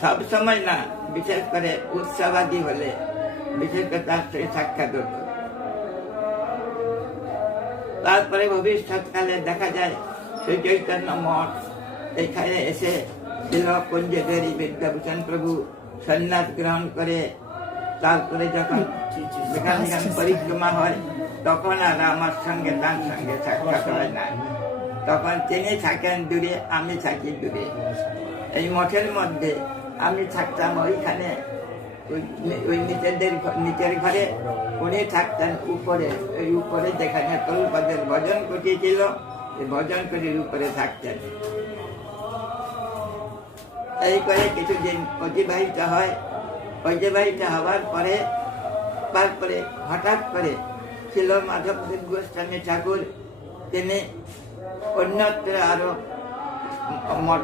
সব সময় না, বিশেষ করে উৎসবাদী হলে বিশেষ করে তার সঙ্গে সাক্ষাৎ হতো। তারপরে ভবিষ্যৎকালে দেখা যায় শ্রী চৈতন্য মঠ এখানে এসে ছিল কুঞ্জদেরী বিদ্যাভূষণ প্রভু সন্ন্যাস গ্রহণ করে, তারপরে যখন যেখানে যেখানে পরিক্রমা হয়, তখন আর আমার সঙ্গে তার সঙ্গে সাক্ষাৎ হয় না। তখন তিনি থাকেন দূরে, আমি থাকি দূরে। এই মঠের মধ্যে আমি থাকতাম ওইখানে। ওই- ঘ- নিচের ঘরে উনি থাকতেন উপরে। ওই উপরে যেখানে তলপদের ভজন কুটি ছিল ভজন কুটির উপরে থাকতেন। এই করে কিছুদিন অতিবাহিত হয়। অতিবাহিত হওয়ার পরে তারপরে হঠাৎ করে ছিল মাধব গোস্বামী ঠাকুর। তিনি অন্যত্র আরও মঠা